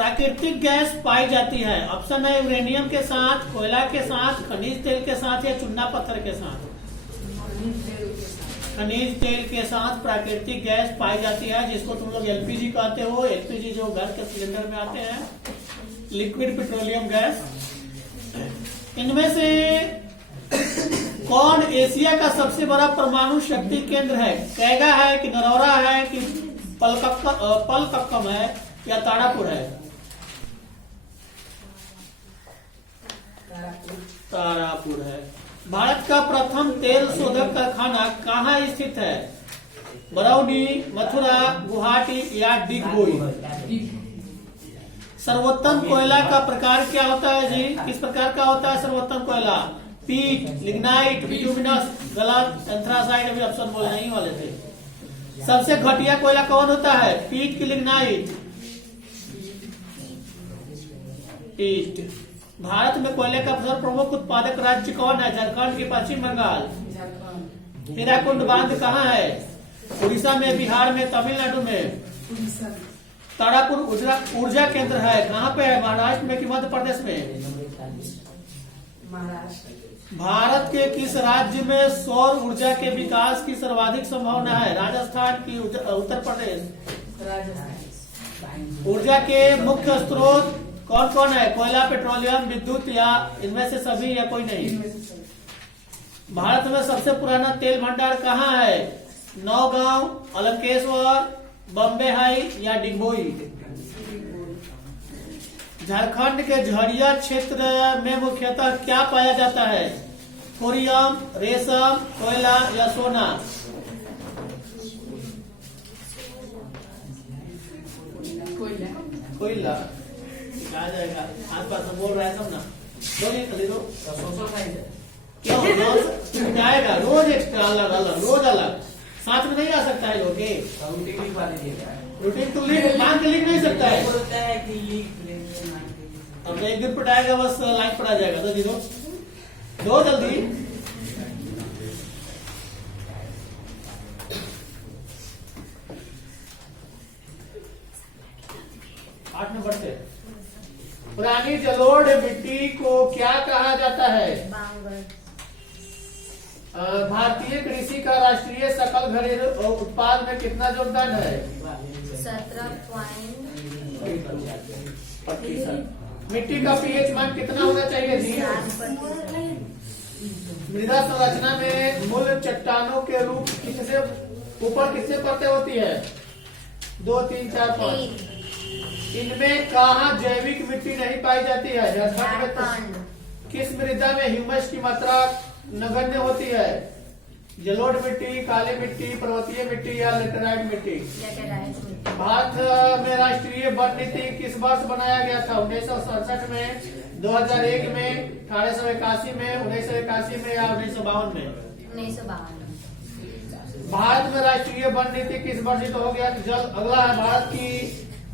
प्राकृतिक गैस पाई जाती है? ऑप्शन है यूरेनियम के साथ, कोयला के साथ, खनिज तेल के साथ या चूना पत्थर के साथ। खनिज तेल के साथ प्राकृतिक गैस पाई जाती है, जिसको तुम लोग एलपीजी कहते हो। एलपीजी जो घर के सिलेंडर में आते हैं, लिक्विड पेट्रोलियम गैस। इनमें से कौन एशिया का सबसे बड़ा परमाणु शक्ति केंद्र है? कैगा है कि नरौरा है कि पलकक्कम है या तारापुर है? तारापुर है। भारत का प्रथम तेल शोधक कारखाना कहाँ स्थित है? बरौनी, मथुरा, गुवाहाटी या डिगबोई? सर्वोत्तम कोयला का प्रकार क्या होता है जी? किस प्रकार का होता है सर्वोत्तम कोयला? पीट, लिग्नाइट, बिटुमिनस? गलत। एंथ्रासाइड अभी ऑप्शन बोलने ही वाले थे। सबसे घटिया कोयला कौन होता है? पीट की लिग्नाइट? पीट। भारत में कोयले का प्रमुख उत्पादक राज्य कौन है? झारखंड की पश्चिम बंगाल? हीराकुंड बांध कहाँ है? उड़ीसा में, बिहार में, तमिलनाडु में? तारापुर ऊर्जा केंद्र है, कहाँ पे है? महाराष्ट्र में कि मध्य प्रदेश में? भारत के किस राज्य में सौर ऊर्जा के विकास की सर्वाधिक संभावना है? राजस्थान की उत्तर प्रदेश? ऊर्जा के मुख्य स्रोत कौन कौन है? कोयला, पेट्रोलियम, विद्युत या इनमें से सभी या कोई नहीं? भारत में सबसे पुराना तेल भंडार कहाँ है? नौगांव, अलंकेश्वर, बम्बे हाई या डिगबोई? झारखंड के झरिया क्षेत्र में मुख्यतः क्या पाया जाता है? थोरियम, रेशम, कोयला या सोना? कोयला आ जाएगा। आस पास में बोल रहा है सब ना, क्यों जाएगा? रोज एक्स्ट्रा, अलग अलग, रोज अलग, साथ में नहीं आ सकता है लोग। रूटीन तो लिख मांग के लिख नहीं सकता है। अब एक दिन पटाएगा, बस लाइन पड़ा जाएगा। जल्दी दो जल्दी। आठ नंबर से पुरानी जलोढ़ मिट्टी को क्या कहा जाता है? भारतीय कृषि का राष्ट्रीय सकल घरेलू उत्पाद में कितना योगदान है? 17.प्रतिशत। मिट्टी का पीएच मान कितना होना चाहिए जी? मृदा संरचना में मूल चट्टानों के रूप किससे ऊपर किससे परतें होती है? 2, 3, 4, 5। इनमें कहाँ जैविक मिट्टी नहीं पाई जाती है? झारखंड में। किस मृदा में ह्यूमस की मात्रा नगण्य होती है? जलोढ़ मिट्टी, काली मिट्टी, पर्वतीय मिट्टी या लेटेराइट मिट्टी? भारत में राष्ट्रीय वन नीति किस वर्ष बनाया गया था? 1967 में, 2001 में, 1881 में, 1981 में या 1952 में? 1952। भारत में राष्ट्रीय वन नीति किस वर्ष तो हो गया? जल। अगला है, भारत की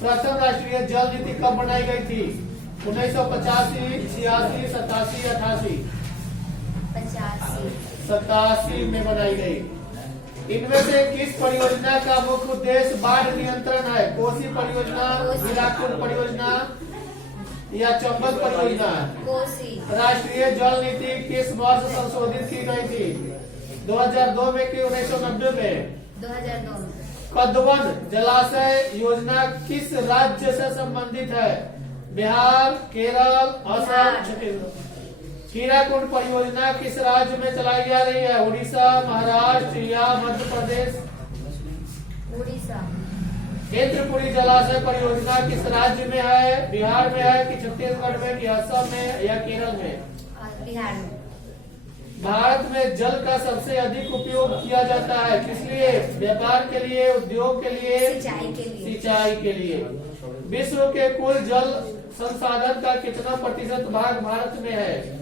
प्रथम राष्ट्रीय जल नीति कब बनाई गई थी? 1985, 86, 87, 88? 87 में बनाई गई। इनमें से किस परियोजना का मुख्य उद्देश्य बाढ़ नियंत्रण है? कोसी परियोजना, हीराकुंड परियोजना या चंबल परियोजना? राष्ट्रीय जल नीति किस वर्ष संशोधित की गई थी? 2002 में कि 1990 में? 2002 में। कद्वन जलाशय योजना किस राज्य से संबंधित है? बिहार, केरल, असम, छत्तीसगढ़? हीराकुंड परियोजना किस राज्य में चलाई जा रही है? उड़ीसा, महाराष्ट्र या मध्य प्रदेश? उड़ीसा। इंद्रपुरी जलाशय परियोजना किस राज्य में है? बिहार में है कि छत्तीसगढ़ में कि असम में या केरल में? बिहार में। भारत में जल का सबसे अधिक उपयोग किया जाता है किस लिए? व्यापार के लिए, उद्योग के लिए, सिंचाई के लिए। विश्व के कुल जल संसाधन का कितना प्रतिशत भाग भारत में है?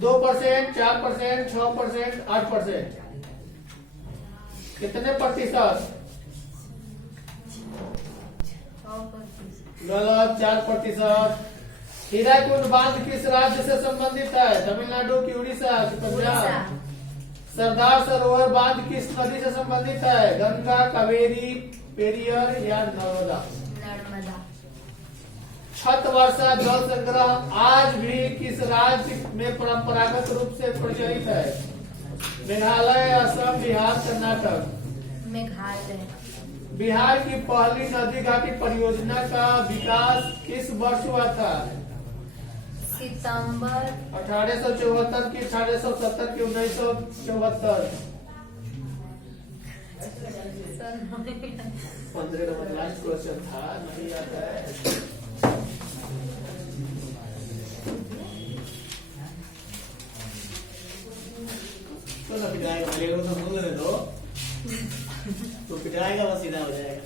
2%, 4%, 6%, 8%? कितने प्रतिशत? गलत, 4%। हीराकुंड बांध किस राज्य से संबंधित है? तमिलनाडु की, उड़ीसा की, पंजाब? सरदार सरोवर बांध किस नदी से संबंधित है? गंगा, कावेरी, पेरियर या नर्मदा? छत वर्षा जल संग्रह आज भी किस राज्य में परंपरागत रूप से प्रचलित है? मेघालय, असम, बिहार, कर्नाटक। मेघालय। बिहार की पहली नदी घाटी परियोजना का विकास किस वर्ष हुआ था? सितंबर 1874 की, 1870 की, 1974। 15 नंबर लास्ट क्वेश्चन था, नहीं आता है। तो ना पिटाएगा, मेरे को तो बोल रहे दो तो पिटाएगा, बस सीधा हो जाएगा।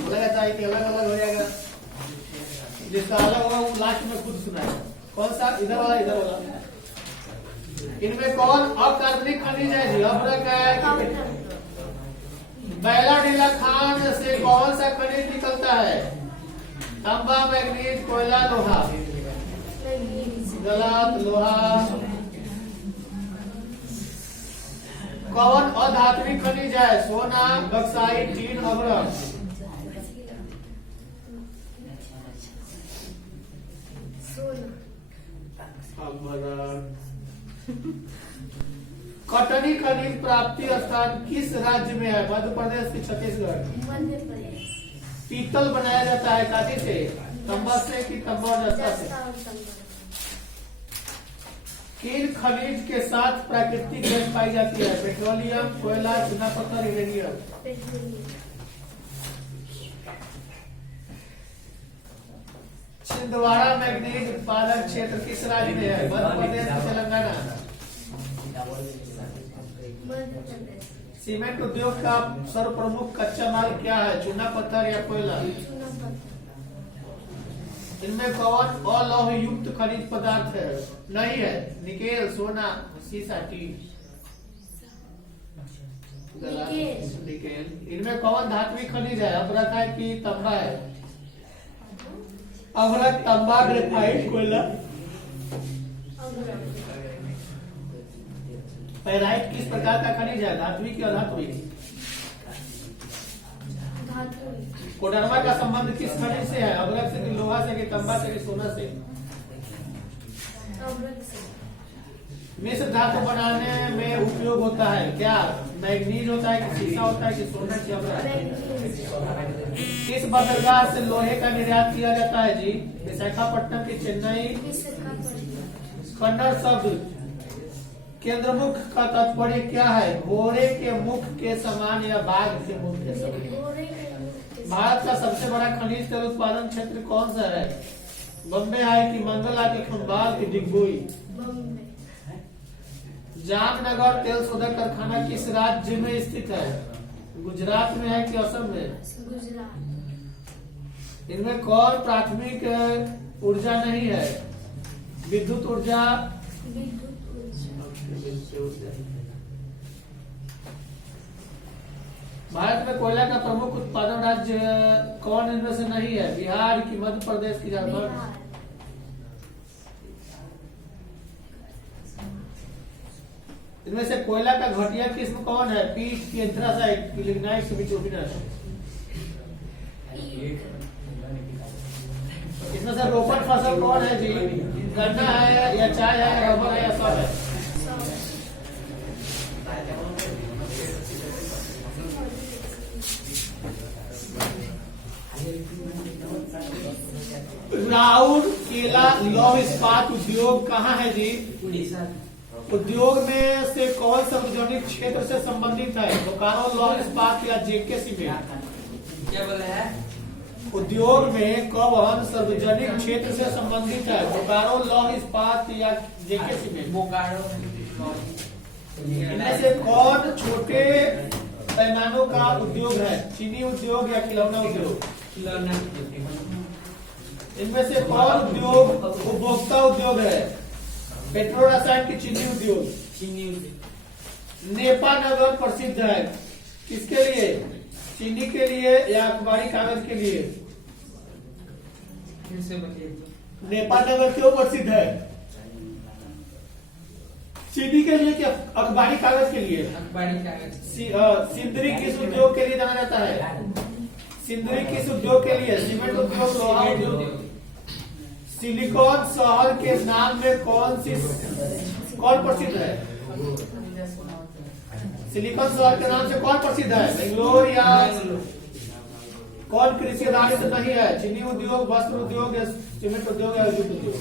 बोला जाता है कि अलग अलग हो जाएगा, जिसका अलग होगा वो लास्ट में खुद सुनाएगा। कौन सा? इधर वाला, इधर वाला। इनमें कौन अकार्बनिक खनिज है जी? अभ्रक है। बैला ढीला खान से कौन सा खनिज निकलता है? तांबा, मैग्नीज, कोयला, लोहा। गलत। लोहा। कौन अधात्विक खनिज है? सोना, बक्साइट, टीन, अभ्रक। कटनी खनिज प्राप्ति स्थान किस राज्य में है? मध्य प्रदेश की, छत्तीसगढ़? मध्य प्रदेश। पीतल बनाया जाता है कादी से, तंबा से कि तंबा जस्ता से? किन खनिज के साथ प्राकृतिक गैस पाई जाती है? पेट्रोलियम, कोयला, चूना पत्थर, यूरेनियम। छिंदवाड़ा मैग्नीज उत्पादक क्षेत्र किस राज्य में है? मध्य प्रदेश, तेलंगाना? सीमेंट उद्योग का सर्वप्रमुख कच्चा माल क्या है? चूना पत्थर या कोयला? इनमें कौन अलौह युक्त खनिज पदार्थ है? नहीं है। निकेल, सोना, सीसा, टीन। निकेल। इनमें कौन धात्विक खनिज है? अभ्रक है कि तांबा है? अभ्रक, तांबा, ग्रेफाइट, कोयला। पैराइट किस प्रकार का खनिज है? धात्विक या अधात्विक? कोडरमा का संबंध किस खनिज से है? अभ्रक से कि लोहा से कि तांबा से कि सोना से? मिश्र धातु बनाने में उपयोग होता है क्या? मैग्नीज होता है कि सीसा होता है कि सोना की अभ्रक? किस बंदरगाह से लोहे का निर्यात किया जाता है जी? विशाखापट्टनम की, चेन्नई? कन्नड़ शब्द केंद्रमुख का तात्पर्य क्या है? घोड़े के मुख के समान या बाघ के मुख के समान? भारत का सबसे बड़ा खनिज तेल उत्पादन क्षेत्र कौन सा है? बम्बे है कि मंगला की, खंबाल की, डिगबोई? जामनगर तेल शोधक कारखाना किस राज्य में स्थित है? गुजरात में है कि असम में? गुजरात। इनमें कौन प्राथमिक ऊर्जा नहीं है? विद्युत ऊर्जा? भारत में कोयला का प्रमुख उत्पादन राज्य कौन इनमें से नहीं है? बिहार की, मध्य प्रदेश की, झारखंड? इनमें से कोयला का घटिया किस्म कौन है? पीट की, एंथ्रासाइट की, लिग्नाइट की, बिटुमिनस? इसमें से रोपण फसल कौन है जी? गन्ना है या चाय है, रबर है या सब है? राउर केला लौह इस्पात उद्योग कहाँ है जी? उड़ीसा। उद्योग में से कौन सार्वजनिक क्षेत्र से संबंधित है? बोकारो लौह इस्पात या जेके सीमेंट? क्या बोला है? उद्योग में कौन सार्वजनिक क्षेत्र से संबंधित है? बोकारो लौह इस्पात या जेके सीमेंट? बोकारो। इनमें से कौन छोटे पैमानों का उद्योग है? चीनी उद्योग या खिलौना उद्योग? खिलौना। इनमें से कौन उद्योग उपभोक्ता उद्योग है? पेट्रोल, रसायन की, चीनी उद्योग? चीनी उद्योग। नेपा नगर प्रसिद्ध है किसके लिए? चीनी के लिए या अखबारी कागज के लिए? नेपा नगर क्यों प्रसिद्ध है? चीनी के लिए क्या अखबारी कागज के लिए? अखबारी कागज। सिंदरी किस उद्योग के लिए जाना जाता है? सिंदरी किस उद्योग के लिए? सीमेंट उद्योग, लोहा उद्योग? सिलिकॉन शहर के नाम में कौन प्रसिद्ध है? सिलिकॉन शहर के नाम से कौन प्रसिद्ध है? बेंगलोर या कौन कृषि आधारित नहीं है? चीनी उद्योग, वस्त्र उद्योग या सीमेंट उद्योग या विद्युत उद्योग?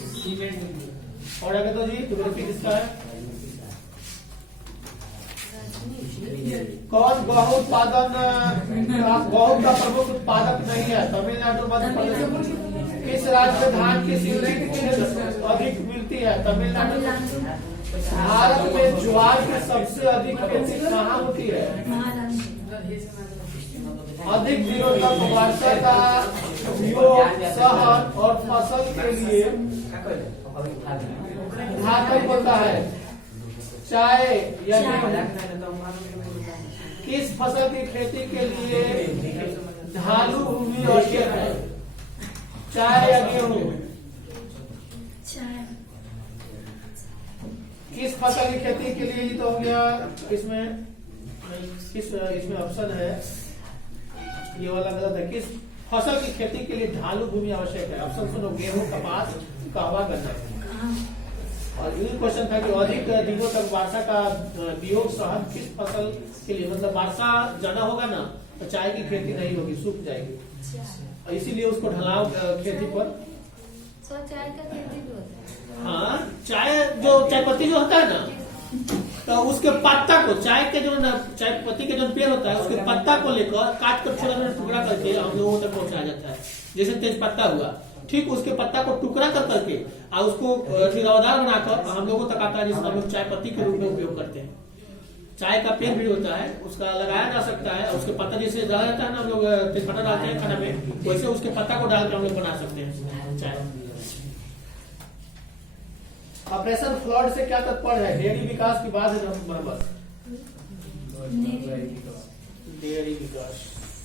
और आगे तो जी ज्योग्राफी किसका है? कौन गेहूं का प्रमुख उत्पादक नहीं है? तमिलनाडु, मध्य प्रदेश। किस राज्य में धान की सिंचाई अधिक मिलती है? तमिलनाडु। भारत में ज्वार की सबसे अधिक खेती कहाँ होती है? अधिक दिनों तक वर्षा का उपयोग शहर और फसल के लिए घातक होता है। चाय या किस फसल की खेती के लिए ढालू भूमि आवश्यक है? चाय या गेहूं? किस फसल की खेती के लिए? तो हो गया इसमें ऑप्शन है, ये वाला गलत है। किस फसल की खेती के लिए ढालू भूमि आवश्यक है? ऑप्शन सुनो, गेहूं, कपास, कहवा, गन्ना। और ये क्वेश्चन था कि अधिक दिनों तक वर्षा का वियोग सहन किस फसल के लिए, मतलब वर्षा ज्यादा होगा ना तो चाय की खेती नहीं होगी, सूख जाएगी, और इसीलिए उसको ढलाव खेती पर। चाय का खेती भी होता है। हाँ, चाय पत्ती जो होता है ना, तो उसके पत्ता को, चाय पत्ती के जो पेड़ होता है उसके पत्ता को लेकर काट कर छोटा छोटा टुकड़ा करके हम लोगों तक पहुंचाया जाता है। जैसे तेज पत्ता हुआ, ठीक उसके पत्ता को टुकड़ा कर करके और उसको रौदार बनाकर हम लोगों तक आता है, जिसको हम लोग चाय पत्ती के रूप में उपयोग करते हैं। चाय का पेड़ भी होता है, उसका लगाया जा सकता है, और उसके पत्ता जैसे डाला जाता है ना, हम लोग तेज पत्ता डालते हैं खाना में, वैसे उसके पत्ता को डाल के हम लोग बना सकते हैं चाय। ऑपरेशन फ्लड से क्या तात्पर्य है? डेयरी विकास की बात है बस। डेयरी विकास।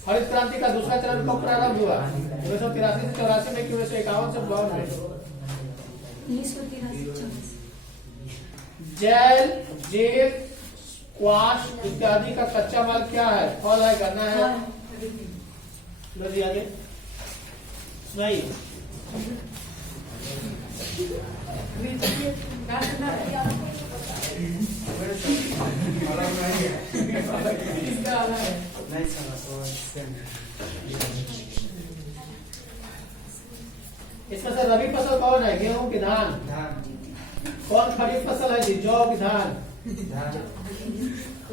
हरित क्रांति का दूसरा चरण कब प्रारंभ हुआ? 1983 से 84 में, 1951 से 52 में। जेल, स्क्वाश इत्यादि का कच्चा माल क्या है? फल है, गन्ना है? लो जी आगे सुनाइए। इसमें से रबी फसल कौन है? गेहूं की धान? कौन खरीफ फसल है जी? जौ की धान?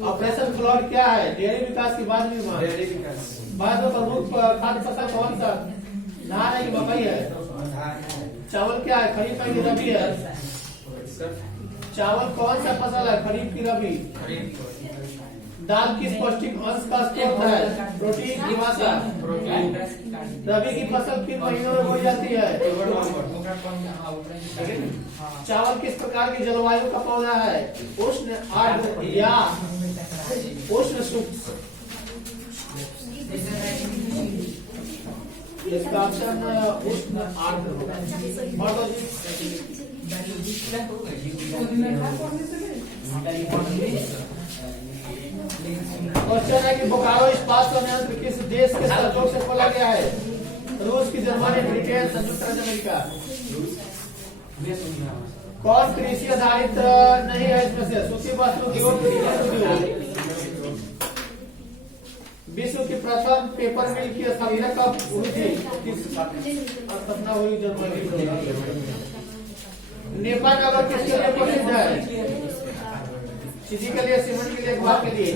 ऑपरेशन फ्लड क्या है? डेयरी विकास की बाद में बाद में प्रमुख खाद्य फसल कौन सा? धान है कि मकई है? चावल क्या है? खरीफ है कि रबी है? चावल कौन सा फसल है? खरीफ की रबी? दाल किस पौष्टिक अंश का स्रोत है? प्रोटीन की मात्रा? रबी की फसल किन महीनों में बोई जाती है? चावल किस प्रकार की जलवायु का पौधा है? उष्ण, आर्द्र या उष्ण शुष्क? इसका ऑप्शन उष्ण आर्द्र होगा। क्वेश्चन है कि बोकारो इस्पात संयंत्र किस देश के सहयोग से खोला गया है? रूस की, जर्मनी, ब्रिटेन, संयुक्त राज्य अमेरिका? कौन कृषि आधारित नहीं है इसमें से? सूती वस्त्र उद्योग? विश्व की प्रथम पेपर मिल की स्थापना कब हुई थी? स्थापना हुई जर्मनी। नेपाल नगर किसके लिए प्रसिद्ध है? चीनी के लिए, सीमेंट के लिए, गुहा के लिए?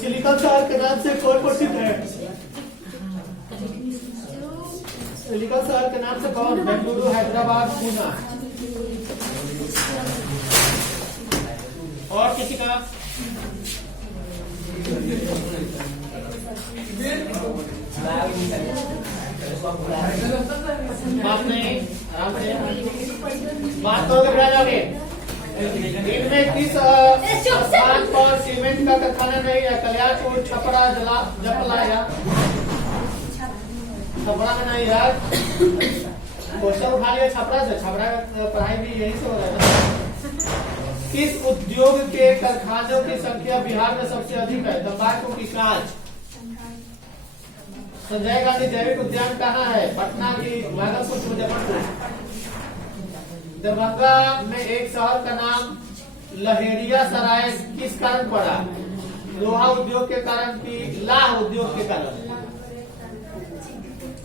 सिलिकॉन शहर के नाम से कौन प्रसिद्ध है? सिलिकॉन शहर के नाम से कौन? बेंगलुरु, हैदराबाद, पूना? और किसी का? बात नहीं, आराम से बात तो घबरा जाओगे। इनमें किस स्थान पर सीमेंट का कारखाना नहीं है? कल्याणपुर, छपरा, जपला या छपरा में नहीं है? क्वेश्चन उठा लिया छपरा से, छपरा का पढ़ाई भी यही से हो रहा है। किस उद्योग के कारखानों की संख्या बिहार में सबसे अधिक है? तंबाकू की कांच? संजय गांधी जैविक उद्यान कहाँ है? पटना की भागलपुर की मुजफ्फरपुर। दरभंगा में एक शहर का नाम लहेरिया सराय किस कारण पड़ा? लोहा उद्योग के कारण की लाह उद्योग के कारण?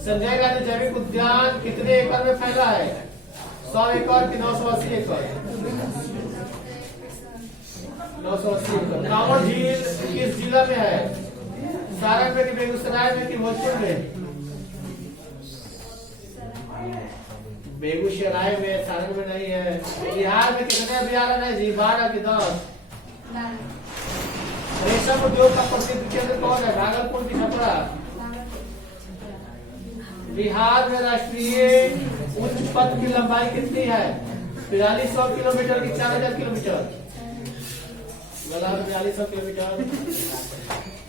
संजय गांधी जैविक उद्यान कितने एकड़ में फैला है? 100 एकड़ की 980 एकड़? 980 एकड़। कांवर झील किस जिला में है? सारण में कि बेगूसराय में कि भोजपुर में? बेगूसराय में, सारण में नहीं है। बिहार में कितने अभ्यारण्य है जी? 12 की 10? रेशम उद्योग का प्रसिद्ध केंद्र कौन है? भागलपुर की छपरा? बिहार में राष्ट्रीय उच्च पथ की लंबाई कितनी है? 4200 किलोमीटर की 4000 किलोमीटर? 4200 किलोमीटर।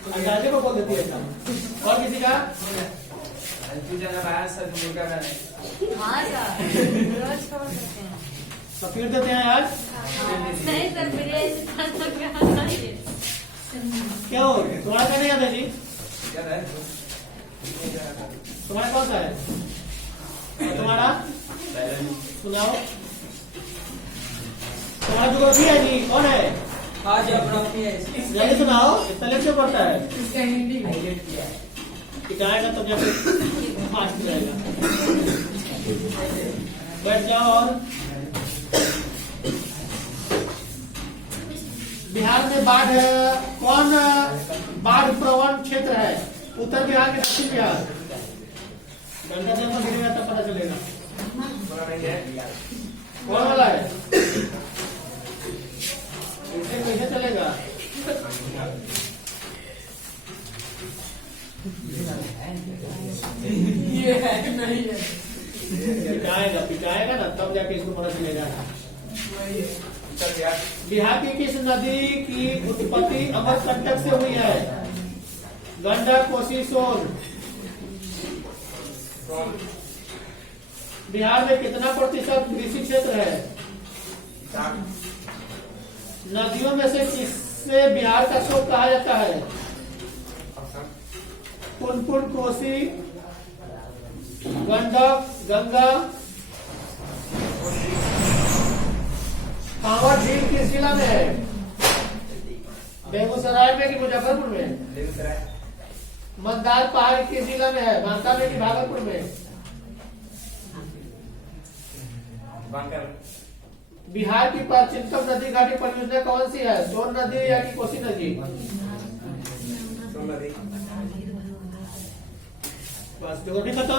अंदाजे को बोल देती है ऐसा। और किसी का? हाँ सर, रोज छोड़ देते हैं। तो फिर देते हैं आज। नहीं सर, बिरयानी खाना क्या है? क्या हो? तुम्हारा क्या नहीं याद है जी? तुम्हारा कौन सा है? और तुम्हारा सुनाओ। तुम्हारा ज्योग्राफी है जी, कौन है? हाँ ज्योग्राफी है। जल्दी सुनाओ, इतना लेट क्यों पढ़ता है? इसका हिंदी हाईलाइट किया है। टिकाएगा तब जाके फास्ट रहेगा। बैठ जाओ। और बिहार में बाढ़ कौन बाढ़ प्रवण क्षेत्र है? उत्तर बिहार के दक्षिण बिहार? गंगा जब गिरेगा तब पता चलेगा कौन वाला है। इसे कैसे चलेगा? ये है नहीं है। पिटाएगा ना तब जाके इसको पता चलेगा। बिहार की किस नदी की उत्पत्ति अमरकंटक से हुई है? गंडक, कोसी, सोन? बिहार में कितना प्रतिशत कृषि क्षेत्र है? नदियों में से किससे बिहार का शोक कहा जाता है? पुनपुन, कोसी, गंडक, गंगा? कांवर झील किस जिला में है? बेगूसराय में कि मुजफ्फरपुर में? मंदार पहाड़ किस जिला में है? बांका में कि भागलपुर में? बिहार की प्राचीनतम नदी घाटी परियोजना कौन सी है? सोन नदी या कि कोसी नदी? बस, खत्म।